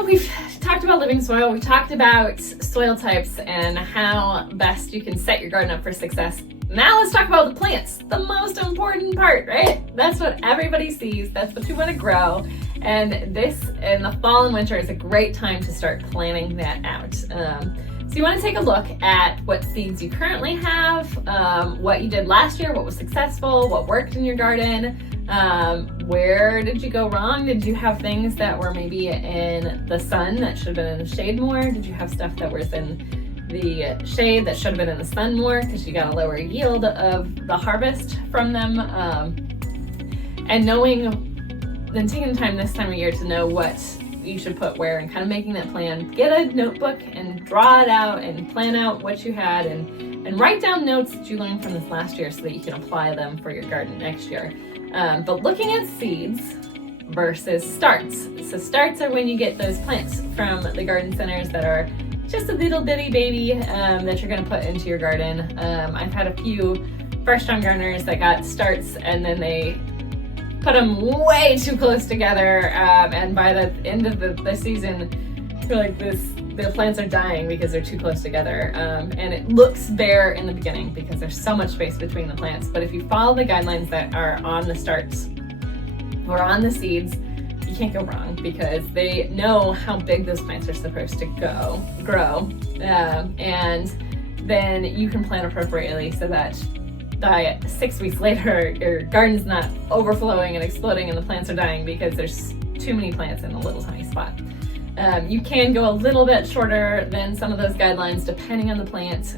So we've talked about living soil, we've talked about soil types and how best you can set your garden up for success. Now let's talk about the plants, the most important part, right? That's what everybody sees, that's what you want to grow. And this in the fall and winter is a great time to start planning that out. So you want to take a look at what seeds you currently have, what you did last year, what was successful, what worked in your garden, where did you go wrong? Did you have things that were maybe in the sun that should have been in the shade more? Did you have stuff that was in the shade that should have been in the sun more because you got a lower yield of the harvest from them? And then taking time this time of year to know what you should put where and kind of making that plan. Get a notebook and draw it out and plan out what you had and write down notes that you learned from this last year so that you can apply them for your garden next year. But looking at seeds versus starts. So starts are when you get those plants from the garden centers that are just a little bitty baby that you're going to put into your garden. I've had a few fresh-time gardeners that got starts and then they put them way too close together, and by the end of the season, you're like, the plants are dying because they're too close together, and it looks bare in the beginning because there's so much space between the plants. But if you follow the guidelines that are on the starts or on the seeds, you can't go wrong because they know how big those plants are supposed to grow, and then you can plant appropriately so that by 6 weeks later, your garden's not overflowing and exploding and the plants are dying because there's too many plants in a little tiny spot. You can go a little bit shorter than some of those guidelines depending on the plant.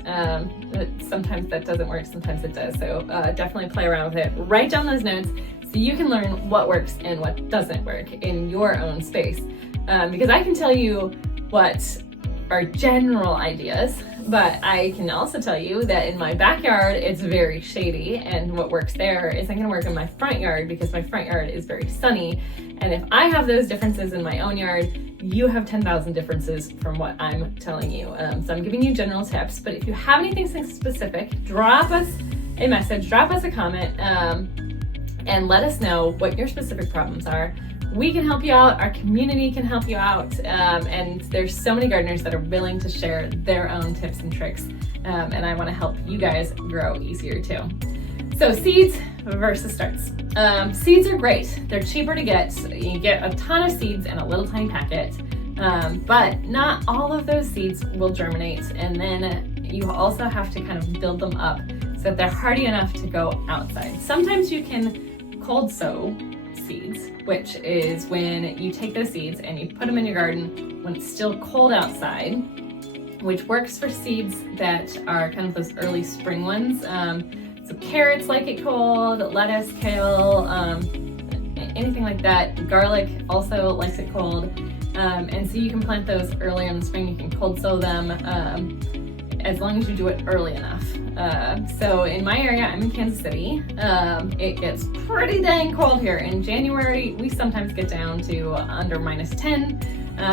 Sometimes that doesn't work, sometimes it does. So definitely play around with it. Write down those notes so you can learn what works and what doesn't work in your own space. Because I can tell you what are general ideas, but I can also tell you that in my backyard, it's very shady, and what works there isn't going to work in my front yard because my front yard is very sunny. And if I have those differences in my own yard, you have 10,000 differences from what I'm telling you. So I'm giving you general tips, but if you have anything specific, drop us a message, drop us a comment, and let us know what your specific problems are. We can help you out, our community can help you out, and there's so many gardeners that are willing to share their own tips and tricks, and I want to help you guys grow easier too. So seeds versus starts. Seeds are great. They're cheaper to get. You get a ton of seeds in a little tiny packet, but not all of those seeds will germinate, and then you also have to kind of build them up so that they're hardy enough to go outside. Sometimes you can cold sow seeds, which is when you take those seeds and you put them in your garden when it's still cold outside, which works for seeds that are kind of those early spring ones. So carrots like it cold, lettuce, kale, anything like that. Garlic also likes it cold. And so you can plant those earlier in the spring. You can cold sow them as long as you do it early enough. So in my area, I'm in Kansas City. It gets pretty dang cold here. In January, we sometimes get down to under -10,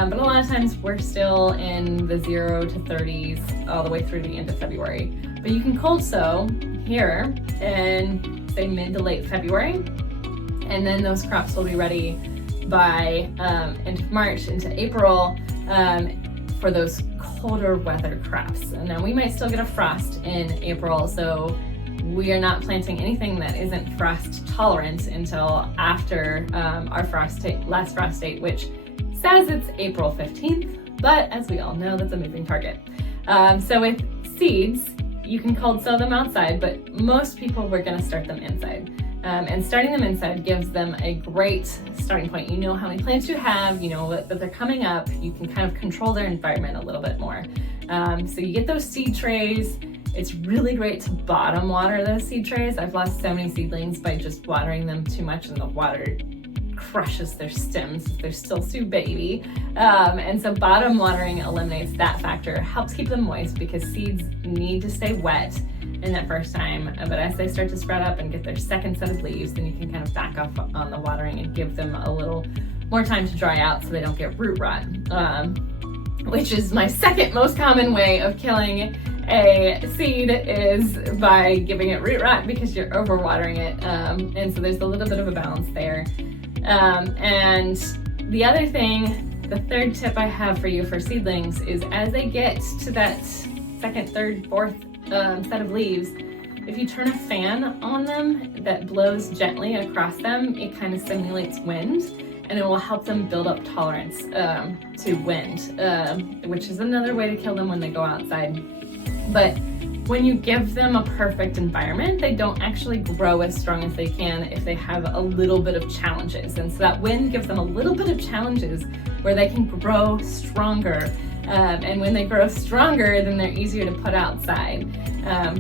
but a lot of times we're still in the 0 to 30s all the way through the end of February. But you can cold sow here in say mid to late February, and then those crops will be ready by end of March into April for those colder weather crops. And now we might still get a frost in April, so we are not planting anything that isn't frost tolerant until after our last frost date, which says it's April 15th, but as we all know, that's a moving target. So with seeds, you can cold sow them outside, but most people we're gonna start them inside. And starting them inside gives them a great starting point. You know how many plants you have, you know that they're coming up, you can kind of control their environment a little bit more. So you get those seed trays. It's really great to bottom water those seed trays. I've lost so many seedlings by just watering them too much and the water crushes their stems if they're still too baby. And so bottom watering eliminates that factor, helps keep them moist because seeds need to stay wet in that first time, but as they start to spread up and get their second set of leaves, then you can kind of back off on the watering and give them a little more time to dry out so they don't get root rot, which is my second most common way of killing a seed is by giving it root rot because you're overwatering it, and so there's a little bit of a balance there. And the other thing The third tip I have for you for seedlings is as they get to that second, third, fourth set of leaves, if you turn a fan on them that blows gently across them, it kind of simulates wind, and it will help them build up tolerance to wind, which is another way to kill them when they go outside. But when you give them a perfect environment, they don't actually grow as strong as they can if they have a little bit of challenges. And so that wind gives them a little bit of challenges where they can grow stronger. And when they grow stronger, then they're easier to put outside.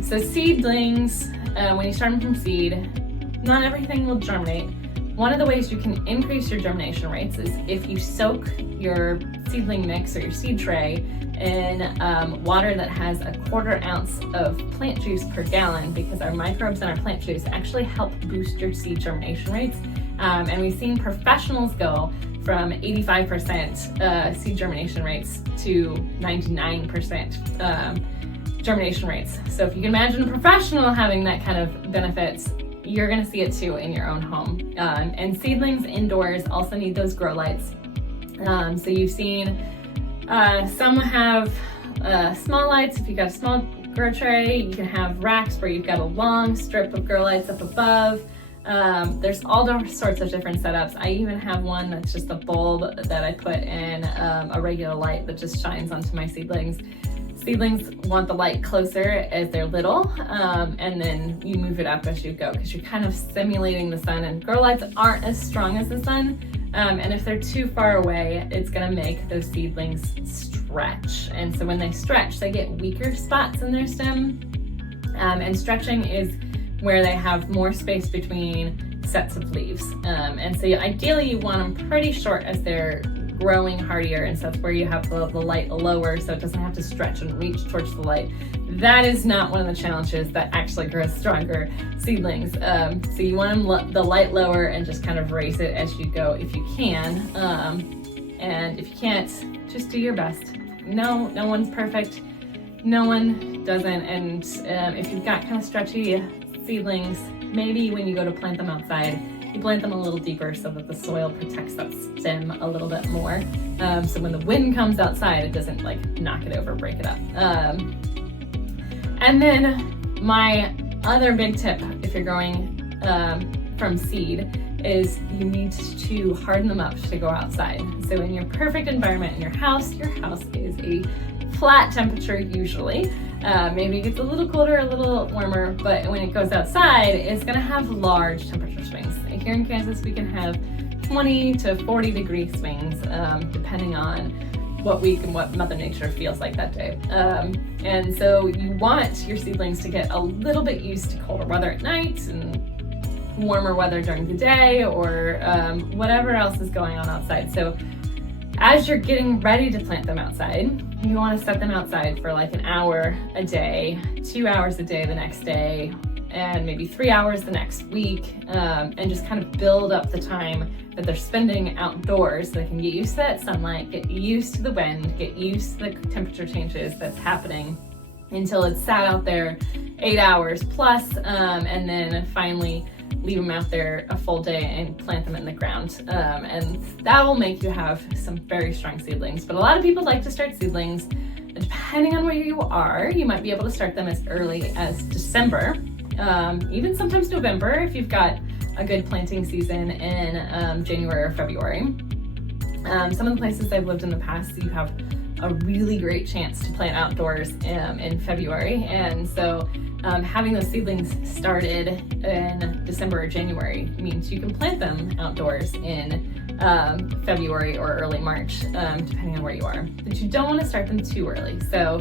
So seedlings, when you start them from seed, not everything will germinate. One of the ways you can increase your germination rates is if you soak your seedling mix or your seed tray in water that has a 1/4 ounce of plant juice per gallon, because our microbes in our plant juice actually help boost your seed germination rates. And we've seen professionals go from 85% seed germination rates to 99% germination rates. So if you can imagine a professional having that kind of benefits, you're gonna see it too in your own home. And seedlings indoors also need those grow lights. So you've seen some have small lights. If you've got a small grow tray, you can have racks where you've got a long strip of grow lights up above. There's all sorts of different setups. I even have one that's just a bulb that I put in a regular light that just shines onto my seedlings. Seedlings want the light closer as they're little, and then you move it up as you go because you're kind of simulating the sun, and grow lights aren't as strong as the sun, and if they're too far away, it's gonna make those seedlings stretch. And so when they stretch, they get weaker spots in their stem, and stretching is where they have more space between sets of leaves. And so ideally you want them pretty short as they're growing hardier, and so that's where you have the light lower so it doesn't have to stretch and reach towards the light. That is not one of the challenges that actually grows stronger seedlings. So you want them the light lower and just kind of raise it as you go if you can. And if you can't, just do your best. No one's perfect. No one doesn't. And if you've got kind of stretchy seedlings, maybe when you go to plant them outside, you plant them a little deeper so that the soil protects that stem a little bit more. So when the wind comes outside, it doesn't like knock it over, break it up. And then my other big tip, if you're growing from seed, is you need to harden them up to go outside. So in your perfect environment in your house is a flat temperature usually. Maybe it gets a little colder, a little warmer, but when it goes outside, it's gonna have large temperature swings. Here in Kansas, we can have 20 to 40 degree swings, depending on what week and what Mother Nature feels like that day. And so you want your seedlings to get a little bit used to colder weather at night and warmer weather during the day, or whatever else is going on outside. So as you're getting ready to plant them outside, you want to set them outside for like an hour a day, 2 hours a day the next day, and maybe 3 hours the next week, and just kind of build up the time that they're spending outdoors so they can get used to that sunlight, get used to the wind, get used to the temperature changes that's happening until it's sat out there 8 hours plus, and then finally leave them out there a full day and plant them in the ground. And that will make you have some very strong seedlings. But a lot of people like to start seedlings, depending on where you are, you might be able to start them as early as December, even sometimes November if you've got a good planting season in January or February. Some of the places I've lived in the past, you have a really great chance to plant outdoors in February. And so having those seedlings started in December or January means you can plant them outdoors in February or early March, depending on where you are. But you don't want to start them too early. So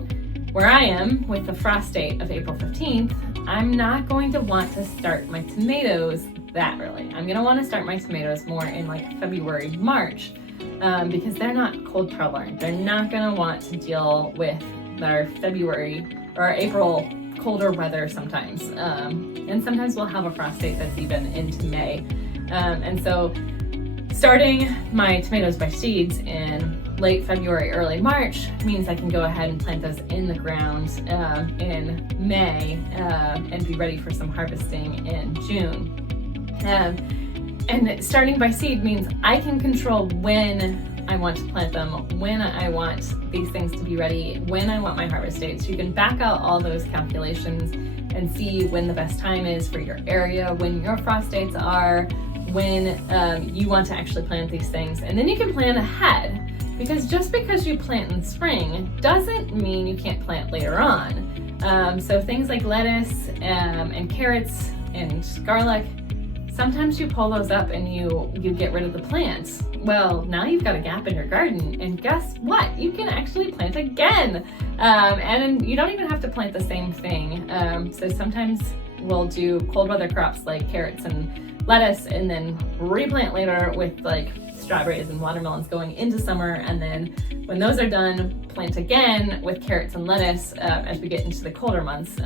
where I am with the frost date of April 15th, I'm not going to want to start my tomatoes that early. I'm going to want to start my tomatoes more in like February, March, because they're not cold tolerant. They're not going to want to deal with our February or April colder weather sometimes. And sometimes we'll have a frost date that's even into May. And so starting my tomatoes by seeds in late February, early March means I can go ahead and plant those in the ground in May and be ready for some harvesting in June. And starting by seed means I can control when I want to plant them, when I want these things to be ready, when I want my harvest date. So you can back out all those calculations and see when the best time is for your area, when your frost dates are, when you want to actually plant these things. And then you can plan ahead, because just because you plant in spring doesn't mean you can't plant later on. So things like lettuce and carrots and garlic, sometimes you pull those up and you get rid of the plants. Well, now you've got a gap in your garden, and guess what? You can actually plant again. And you don't even have to plant the same thing. So sometimes we'll do cold weather crops like carrots and lettuce, and then replant later with like strawberries and watermelons going into summer. And then when those are done, plant again with carrots and lettuce as we get into the colder months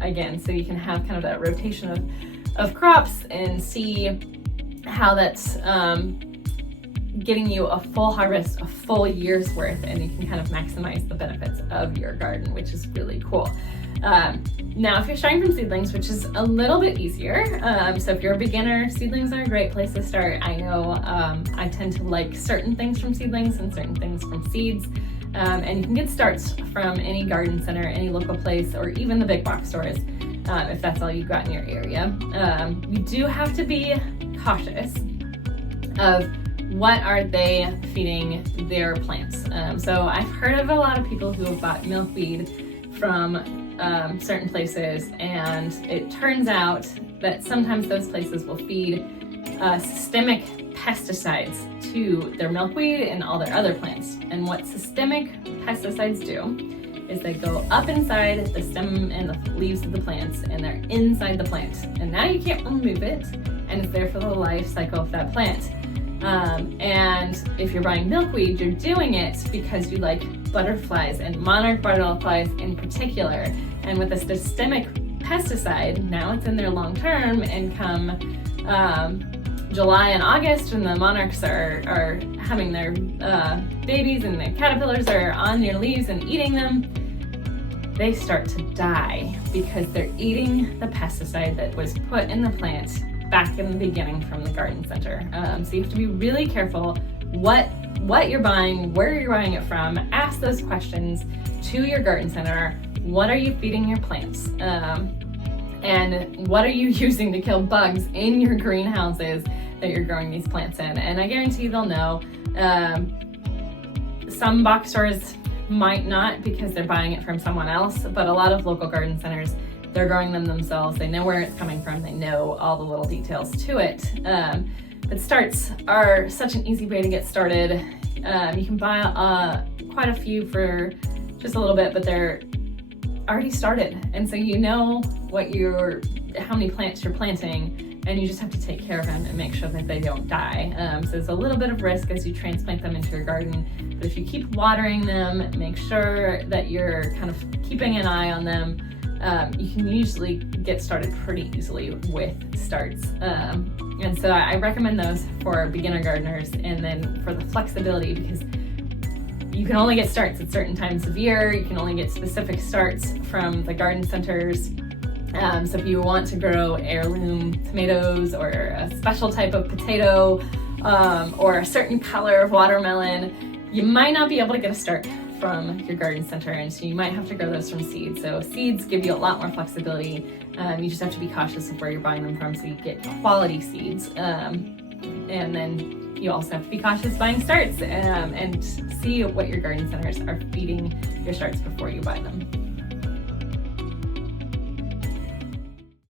again. So you can have kind of that rotation of crops and see how that's getting you a full harvest, a full year's worth, and you can kind of maximize the benefits of your garden, which is really cool. Now, if you're starting from seedlings, which is a little bit easier, so if you're a beginner, seedlings are a great place to start. I know I tend to like certain things from seedlings and certain things from seeds, and you can get starts from any garden center, any local place, or even the big box stores, if that's all you've got in your area. You do have to be cautious of what are they feeding their plants. So I've heard of a lot of people who have bought milkweed from certain places, and it turns out that sometimes those places will feed systemic pesticides to their milkweed and all their other plants. And what systemic pesticides do is they go up inside the stem and the leaves of the plants, and they're inside the plant. And now you can't remove it, and it's there for the life cycle of that plant. And if you're buying milkweed, you're doing it because you like butterflies and monarch butterflies in particular. And with a systemic pesticide, now it's in there long term, and come July and August, when the monarchs are having their babies and their caterpillars are on your leaves and eating them, they start to die because they're eating the pesticide that was put in the plant back in the beginning from the garden center. So you have to be really careful what you're buying, where you're buying it from. Ask those questions to your garden center. What are you feeding your plants? And what are you using to kill bugs in your greenhouses that you're growing these plants in? And I guarantee they'll know. Some box stores might not, because they're buying it from someone else, but a lot of local garden centers, they're growing them themselves. They know where it's coming from. They know all the little details to it. But starts are such an easy way to get started. You can buy quite a few for just a little bit, but they're already started. And so you know how many plants you're planting, and you just have to take care of them and make sure that they don't die. So there's a little bit of risk as you transplant them into your garden, but if you keep watering them, make sure that you're kind of keeping an eye on them, you can usually get started pretty easily with starts. And so I recommend those for beginner gardeners, and then for the flexibility, because you can only get starts at certain times of year. You can only get specific starts from the garden centers. So if you want to grow heirloom tomatoes, or a special type of potato, or a certain color of watermelon, you might not be able to get a start from your garden center, and so you might have to grow those from seeds. So seeds give you a lot more flexibility. You just have to be cautious of where you're buying them from so you get quality seeds. And then you also have to be cautious buying starts, and see what your garden centers are feeding your starts before you buy them.